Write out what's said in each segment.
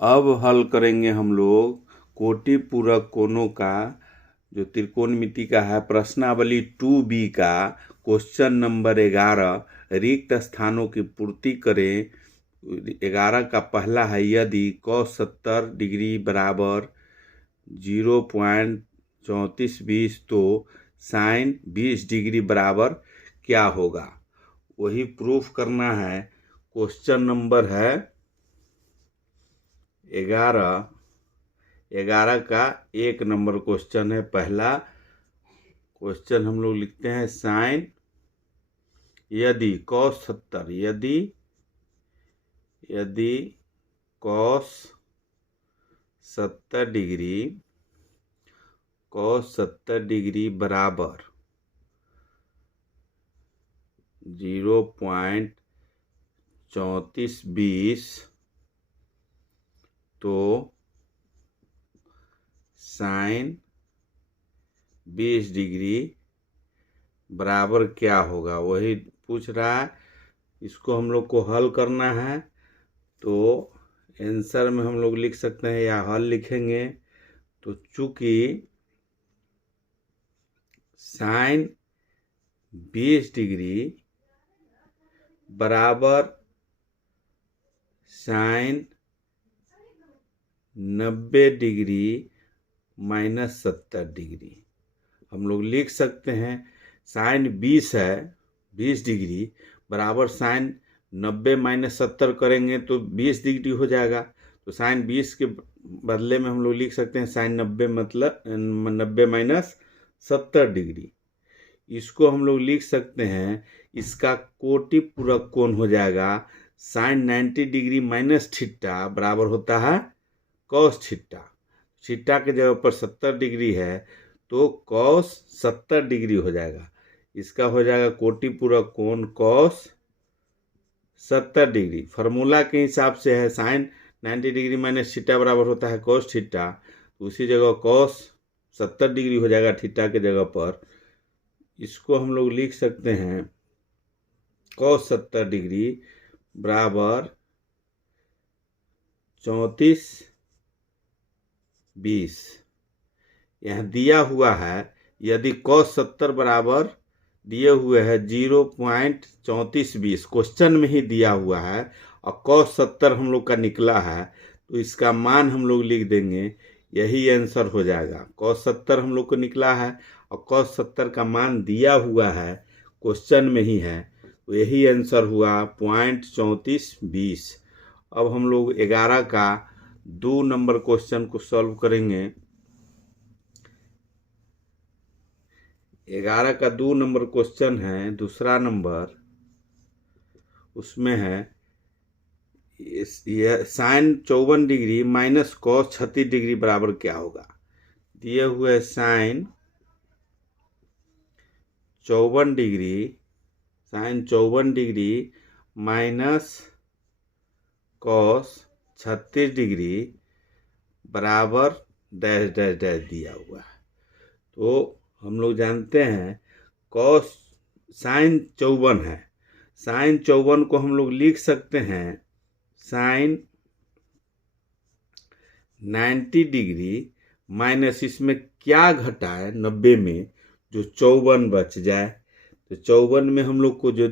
अब हल करेंगे हम लोग कोटि पूरक कोणों का जो त्रिकोणमिति का है प्रश्नावली 2B का क्वेश्चन नंबर 11 रिक्त स्थानों की पूर्ति करें। 11 का पहला है यदि cos 70 डिग्री बराबर 0.3420 तो साइन 20 डिग्री बराबर क्या होगा, वही प्रूफ करना है। क्वेश्चन नंबर है 11 का 1 नंबर क्वेश्चन है। पहला क्वेश्चन हम लोग लिखते हैं साइन यदि cos 70 यदि cos 70 डिग्री बराबर 0.3420 तो साइन 20 डिग्री बराबर क्या होगा, वही पूछ रहा है। इसको हम लोग को हल करना है, तो आंसर में हम लोग लिख सकते हैं या हल लिखेंगे। तो चूंकि साइन 20 डिग्री बराबर साइन 90 डिग्री माइनस 70 डिग्री, हम लोग लिख सकते हैं साइन 20 है 20 डिग्री बराबर साइन 90 माइनस 70 करेंगे तो 20 डिग्री हो जाएगा। तो साइन 20 के बदले में हम लोग लिख सकते हैं साइन 90 मतलब 90 माइनस 70 डिग्री। इसको हम लोग लिख सकते हैं, इसका कोटि पूरक कोण हो जाएगा साइन 90 डिग्री माइनस थीटा बराबर होता है कॉस थीटा। थीटा के जगह पर 70 डिग्री है तो कॉस 70 डिग्री हो जाएगा। इसका हो जाएगा कोटि पूरक कोण कॉस 70 डिग्री। फार्मूला के हिसाब से है साइन 90 डिग्री माइनस थीटा बराबर होता है कॉस थीटा, तो उसी जगह कॉस 70 डिग्री हो जाएगा थीटा के जगह पर। इसको हम लोग लिख सकते हैं कॉस 70 डिग्री बराबर 3420। यहाँ दिया हुआ है यदि cos 70 बराबर दिए हुए है 0.3420, क्वेश्चन में ही दिया हुआ है और cos 70 हम लोग का निकला है, तो इसका मान हम लोग लिख देंगे, यही आंसर हो जाएगा। cos 70 हम लोग को निकला है और cos 70 का मान दिया हुआ है, क्वेश्चन में ही है, तो यही आंसर हुआ 0.3420। अब हम लोग 11 का 2 नंबर क्वेश्चन को सॉल्व करेंगे। 11 का 2 नंबर क्वेश्चन है, दूसरा नंबर, उसमें है यह sine 54 degree minus cos 36 degree बराबर क्या होगा। दिए हुए sine 54 degree minus cos 36 degree बराबर डैश डैश डैश दिया हुआ है। तो हम लोग जानते हैं कॉस साइन 54 है, साइन 54 को हम लोग लिख सकते हैं साइन 90 डिग्री माइनस इसमें क्या घटा है 90 में जो 54 बच जाए। तो 54 में हम लोग को जो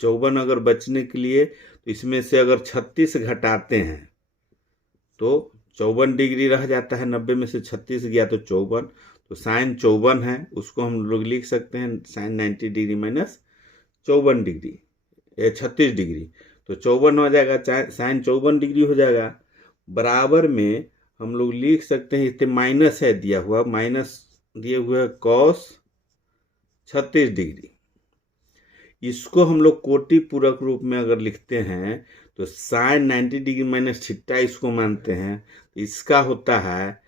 54 अगर बचने के लिए तो इसमें से अगर 36 घटाते हैं तो 54 डिग्री रह जाता है, 90 में से 36 गया तो 54, तो साइन 54 है, उसको हम लोग लिख सकते हैं sine 90 degree minus 54 degree 36 degree, तो 54 हो जाएगा, साइन 54 डिग्री हो जाएगा। बराबर में हम लोग लिख सकते हैं, इतने माइनस है दिया हुआ, माइनस दिए हुए कॉस 36 डिग्री। इसको हम लोग कोटि पूरक रूप में अगर लिखते हैं तो साइन 90 डिग्री माइनस थीटा इसको मानते हैं, इसका होता है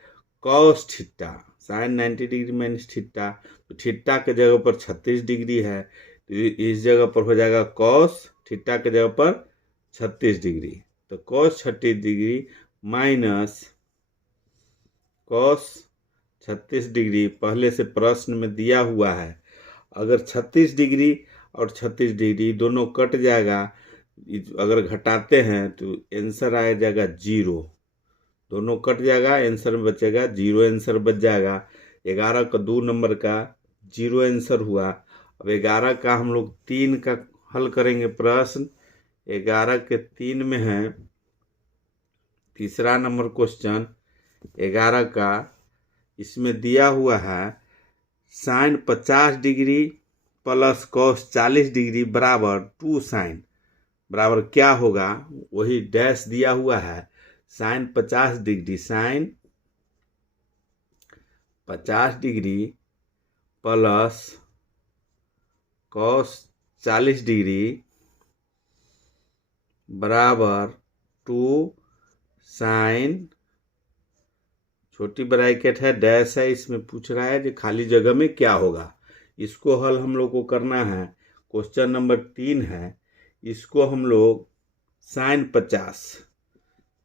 cos theta. Sine 90 degree minus theta, तो थीटा के जगह पर 36 डिग्री है, तो इस जगह पर हो जाएगा कॉस थीटा के जगह पर 36 डिग्री, तो cos 36 degree minus cos 36 degree पहले से प्रश्न में दिया हुआ है। अगर 36 डिग्री और 36 डिग्री दोनों कट जाएगा, अगर घटाते हैं तो आंसर आ जाएगा 0। दोनों कट जाएगा, आंसर में बचेगा 0 आंसर बच जाएगा। 11 का 2 नंबर का 0 आंसर हुआ। अब 11 का हम लोग 3 का हल करेंगे प्रश्न। 11 के 3 में है तीसरा नंबर क्वेश्चन 11 का। इसमें दिया हुआ है sine 50 degree plus cos 40 degree बराबर 2 साइन बराबर क्या होगा, वही डैश दिया हुआ है। Sine 50 degree, sine 50 degree plus cos 40 degree बराबर 2 साइन, छोटी ब्रैकेट है, डैश है, इसमें पूछ रहा है कि खाली जगह में क्या होगा। इसको हल हम लोग को करना है। क्वेश्चन नंबर 3 है, इसको हम लोग साइन 50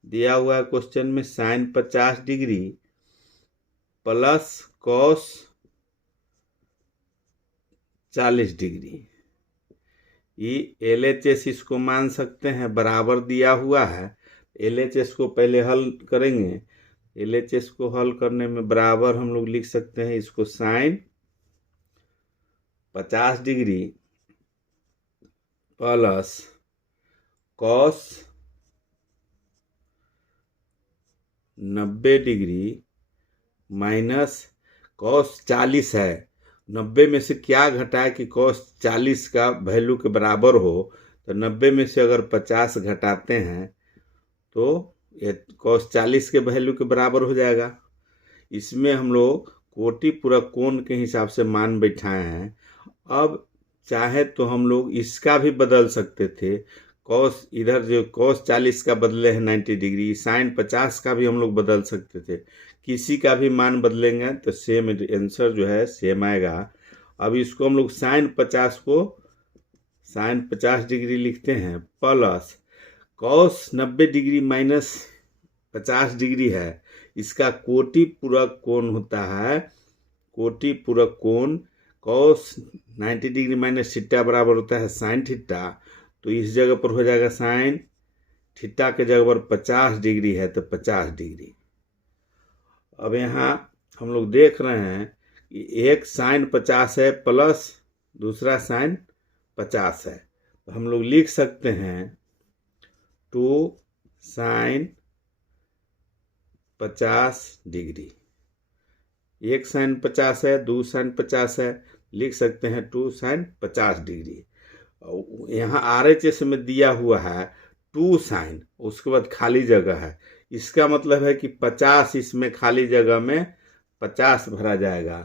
दिया हुआ है क्वेश्चन में, sine 50 degree plus cos 40 degree, ये LHS इसको मान सकते हैं, बराबर दिया हुआ है। LHS को पहले हल करेंगे। LHS को हल करने में बराबर हम लोग लिख सकते हैं इसको sine 50 degree plus cos 90 degree minus cos 40 है। 90 में से क्या घटाए कि कॉस 40 का वैल्यू के बराबर हो, तो 90 में से अगर 50 घटाते हैं तो ये कॉस 40 के वैल्यू के बराबर हो जाएगा। इसमें हम लोग कोटि पूरक कोण के हिसाब से मान बैठाए हैं। अब चाहे तो हम लोग इसका भी बदल सकते थे। कॉस, इधर जो कॉस 40 का बदले हैं 90 डिग्री, साइन 50 का भी हम लोग बदल सकते थे। किसी का भी मान बदलेंगे तो सेम आंसर जो है सेम आएगा। अब इसको हम लोग साइन 50 को साइन 50 डिग्री लिखते हैं plus cos 90 degree minus 50 degree है। इसका कोटि पूरक कोण होता है, कोटि पूरक कोण कॉस 90 डिग्री माइनस थीटा बराबर होता है साइन थीटा। तो इस जगह पर हो जाएगा साइन थीटा के जगह पर 50 डिग्री है तो 50 डिग्री। अब यहाँ हम लोग देख रहे हैं कि एक साइन 50 है प्लस दूसरा साइन 50 है, तो हम लोग लिख सकते हैं 2 साइन 50 डिग्री। एक साइन 50 है, 2 साइन 50 है, लिख सकते हैं 2 साइन 50 डिग्री। यहाँ RHS में दिया हुआ है 2 साइन, उसके बाद खाली जगह है। इसका मतलब है कि 50 इसमें खाली जगह में 50 भरा जाएगा।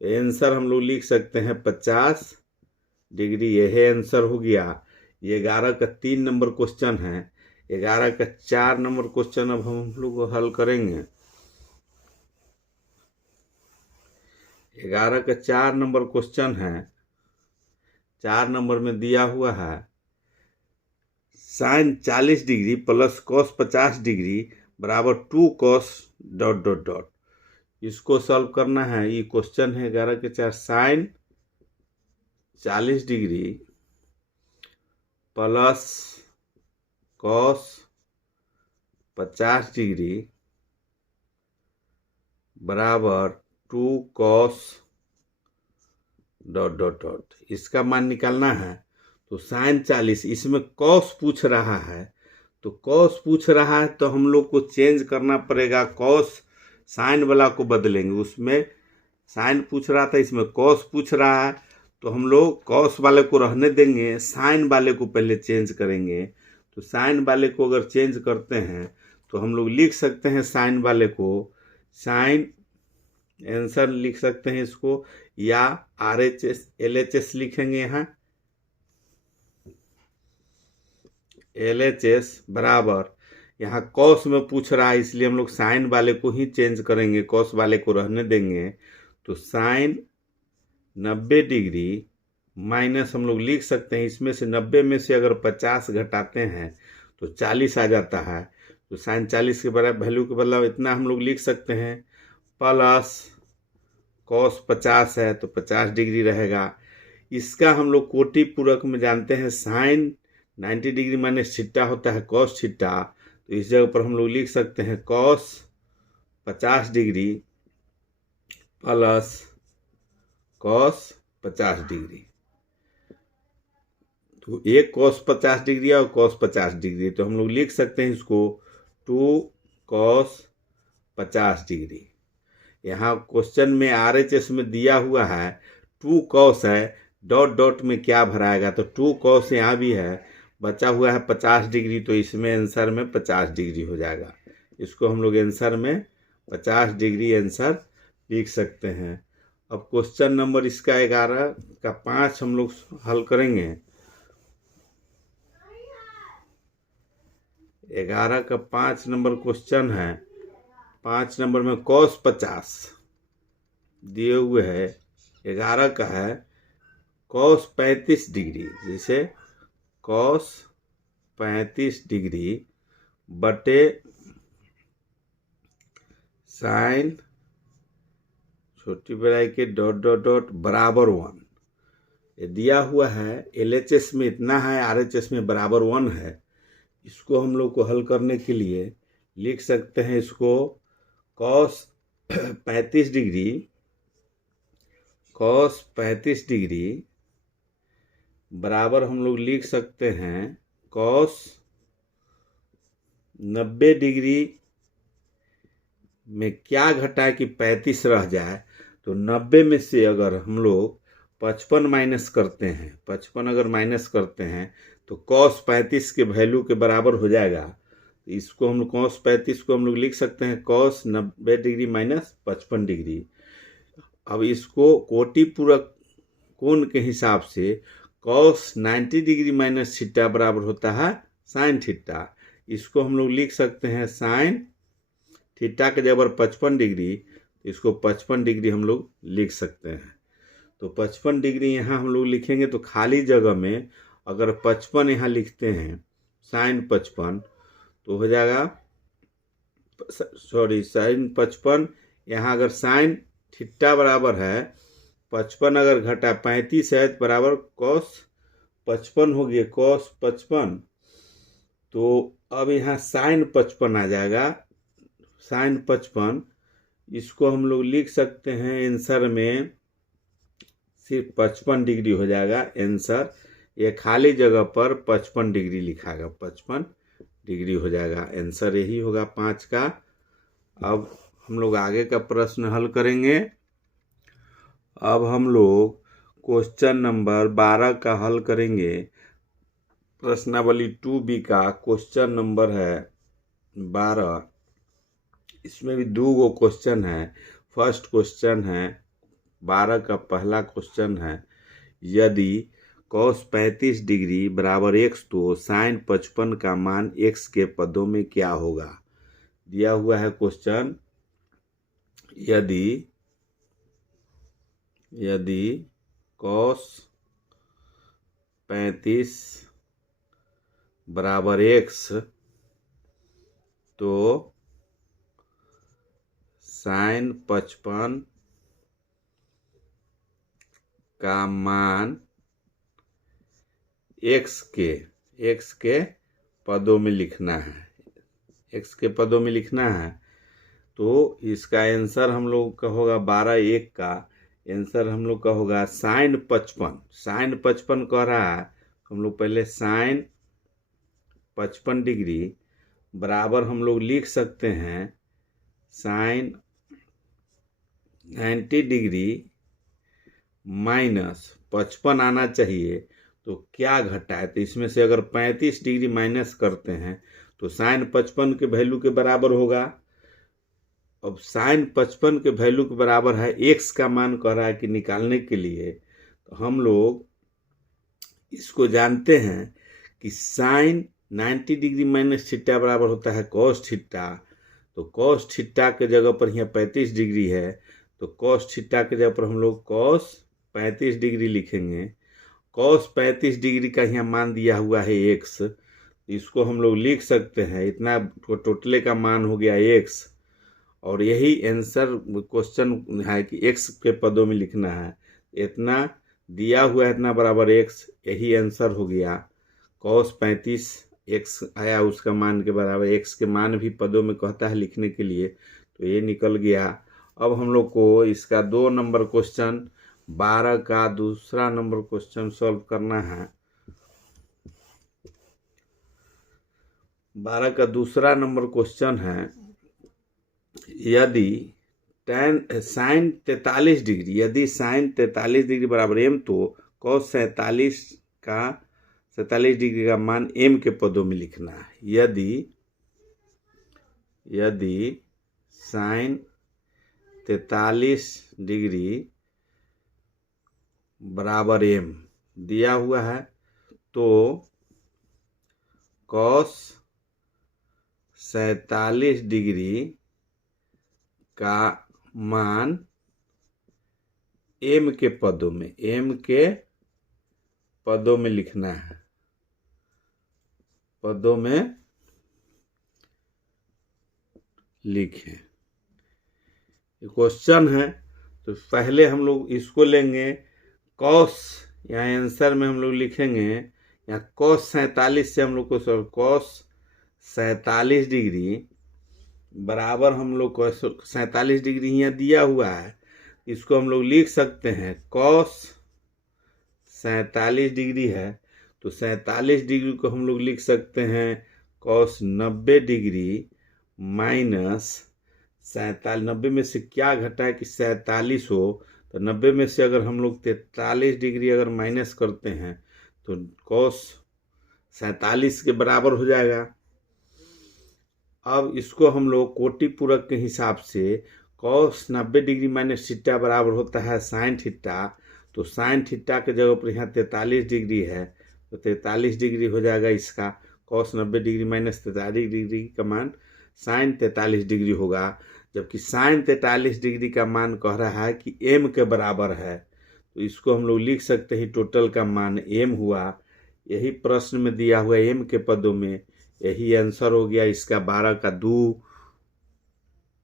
तो आंसर हम लोग लिख सकते हैं 50 डिग्री। यह आंसर हो गया। ये 11 का 3 नंबर क्वेश्चन है। 11 का 4 नंबर क्वेश्चन अब हम लोग हल करेंगे। 11 का 4 नंबर क्वेश्चन है। 4 नंबर में दिया हुआ है sine 40 degree plus cos 50 degree बराबर 2 कॉस डॉट डॉट डॉट। इसको सॉल्व करना है। ये क्वेश्चन है 11 के 4। Sine 40 degree plus cos 50 degree बराबर 2 कॉस डॉट डॉट डॉट। इसका मान निकालना है। तो साइन 40, इसमें कॉस पूछ रहा है, तो कॉस पूछ रहा है तो हम लोग को चेंज करना पड़ेगा। कॉस साइन वाला को बदलेंगे। उसमें साइन पूछ रहा था, इसमें कॉस पूछ रहा है, तो हम लोग कॉस वाले को रहने देंगे, साइन वाले को पहले चेंज करेंगे। तो साइन वाले को अगर चेंज करते हैं तो हम लोग लिख सकते हैं साइन वाले को साइन, आंसर लिख सकते हैं इसको, या RHS LHS लिखेंगे। यहाँ LHS बराबर, यहाँ कॉस में पूछ रहा है इसलिए हम लोग साइन वाले को ही चेंज करेंगे, कॉस वाले को रहने देंगे। तो साइन 90 डिग्री माइनस हम लोग लिख सकते हैं, इसमें से 90 में से अगर 50 घटाते हैं तो 40 आ जाता है। तो साइन 40 के बराबर वैल्यू के बदलाव इतना हम लोग लिख सकते हैं प्लस कॉस 50 है तो 50 डिग्री रहेगा। इसका हम लोग कोटि पूरक में जानते हैं साइन 90 डिग्री माइनस थीटा होता है कॉस थीटा। तो इस जगह पर हम लोग लिख सकते हैं cos 50 degree plus cos 50 degree. तो एक कॉस 50 डिग्री और कॉस 50 डिग्री, तो हम लोग लिख सकते हैं इसको 2 कॉस 50 डिग्री। यहाँ क्वेश्चन में RHS में दिया हुआ है 2 कॉस है, डॉट डॉट में क्या भराएगा, तो 2 कॉस यहाँ भी है, बचा हुआ है 50 डिग्री, तो इसमें आंसर में 50 डिग्री हो जाएगा। इसको हम लोग आंसर में 50 डिग्री आंसर लिख सकते हैं। अब क्वेश्चन नंबर इसका 11 का 5 हम लोग हल करेंगे। 11 का 5 नंबर क्वेश्चन है। 5 नंबर में कॉस 50 दिए हुए है, 11 का है कॉस 35 डिग्री, जैसे कॉस 35 डिग्री बटे साइन छोटी बड़ाई के डॉट डॉट डॉट बराबर 1। ये दिया हुआ है, LHS में इतना है, RHS में बराबर 1 है। इसको हम लोग को हल करने के लिए लिख सकते हैं इसको कॉस 35 डिग्री बराबर हम लोग लिख सकते हैं कॉस 90 डिग्री में क्या घटाए कि 35 रह जाए, तो 90 में से अगर हम लोग 55 माइनस करते हैं, 55 अगर माइनस करते हैं तो कॉस 35 के वैल्यू के बराबर हो जाएगा। इसको हम लोग कॉस 35 को हम लोग लिख सकते हैं कॉस 90 डिग्री माइनस 55 डिग्री। अब इसको कोटि पूरक कोण के हिसाब से कॉस 90 डिग्री माइनस थीटा बराबर होता है साइन थीटा। इसको हम लोग लिख सकते हैं साइन थीटा के जगह 55 डिग्री, तो इसको 55 डिग्री हम लोग लिख सकते हैं। तो 55 डिग्री यहाँ हम लोग लिखेंगे, तो खाली जगह में अगर 55 यहाँ लिखते हैं साइन 55 तो हो जाएगा, सॉरी साइन 55, यहाँ अगर साइन थीटा बराबर है 55 अगर घटा 35 है तो बराबर कॉस 55 हो गया, कॉस 55। तो अब यहाँ साइन 55 आ जाएगा, साइन 55। इसको हम लोग लिख सकते हैं आंसर में सिर्फ 55 डिग्री हो जाएगा आंसर। ये खाली जगह पर 55 डिग्री लिखाएगा, 55 डिग्री हो जाएगा आंसर, यही होगा 5 का। अब हम लोग आगे का प्रश्न हल करेंगे। अब हम लोग क्वेश्चन नंबर 12 का हल करेंगे। प्रश्नावली 2B का क्वेश्चन नंबर है 12। इसमें भी 2 क्वेश्चन है। फर्स्ट क्वेश्चन है 12 का पहला क्वेश्चन है, यदि कॉस 35 डिग्री बराबर x तो साइन 55 का मान x के पदों में क्या होगा। दिया हुआ है क्वेश्चन, यदि कॉस 35 बराबर x तो साइन 55 का मान x के पदों में लिखना है, x के पदों में लिखना है। तो इसका आंसर हम लोग का होगा 12 का आंसर हम लोग का होगा साइन 55 कह रहा है, हम लोग पहले साइन 55 डिग्री बराबर हम लोग लिख सकते हैं साइन 90 डिग्री माइनस 55 आना चाहिए, तो क्या घटा है, तो इसमें से अगर 35 डिग्री माइनस करते हैं तो साइन 55 के वैल्यू के बराबर होगा। अब साइन 55 के वैल्यू के बराबर है, x का मान कह रहा है कि निकालने के लिए, तो हम लोग इसको जानते हैं कि साइन 90 डिग्री माइनस थीटा बराबर होता है कॉस थीटा। तो कॉस थीटा के जगह पर यहाँ 35 डिग्री है, तो कॉस थीटा के जगह पर हम लोग कॉस 35 डिग्री लिखेंगे। कॉस 35 डिग्री का यहाँ मान दिया हुआ है x, इसको हम लोग लिख सकते हैं, इतना टोटले का मान हो गया x, और यही आंसर क्वेश्चन है कि x के पदों में लिखना है। इतना दिया हुआ है, इतना बराबर x, यही आंसर हो गया कॉस 35, एक्स आया उसका मान के बराबर, एक्स के मान भी पदों में कहता है लिखने के लिए, तो ये निकल गया। अब हम लोग को इसका 2 नंबर क्वेश्चन 12 का दूसरा नंबर क्वेश्चन सॉल्व करना है। 12 का दूसरा नंबर क्वेश्चन है, यदि साइन 43 डिग्री, यदि साइन 43 डिग्री बराबर एम, तो कॉस 47 डिग्री का मान एम के पदों में लिखना है। यदि साइन 43 डिग्री बराबर एम दिया हुआ है, तो कॉस 47 डिग्री का मान एम के पदों में लिखना है, पदों में लिखें। क्वेश्चन है, तो पहले हम लोग इसको लेंगे कॉस, यहाँ आंसर में हम लोग लिखेंगे, यहाँ कॉस 47 से हम लोग को कॉस 47 डिग्री बराबर, हम लोग को 47 डिग्री यहाँ दिया हुआ है, इसको हम लोग लिख सकते हैं कॉस 47 डिग्री है, तो 47 डिग्री को हम लोग लिख सकते हैं कॉस 90 डिग्री माइनस 47। 90 में से क्या घटा है कि 47 हो, तो 90 में से अगर हम लोग 43 डिग्री अगर माइनस करते हैं तो कॉस 47 के बराबर हो जाएगा। अब इसको हम लोग कोटि पूरक के हिसाब से कॉस 90 डिग्री माइनस थीटा बराबर होता है साइन थीटा, तो साइन थीटा के जगह पर यहाँ 43 डिग्री है, तो 43 डिग्री हो जाएगा इसका। कॉस 90 डिग्री माइनस 43 डिग्री का मान साइन 43 डिग्री होगा, जबकि साइन 43 डिग्री का मान कह रहा है कि एम के बराबर है, तो इसको हम लोग लिख सकते हैं टोटल का मान एम हुआ। यही प्रश्न में दिया हुआ एम के पदों में, यही आंसर हो गया इसका 12 का 2।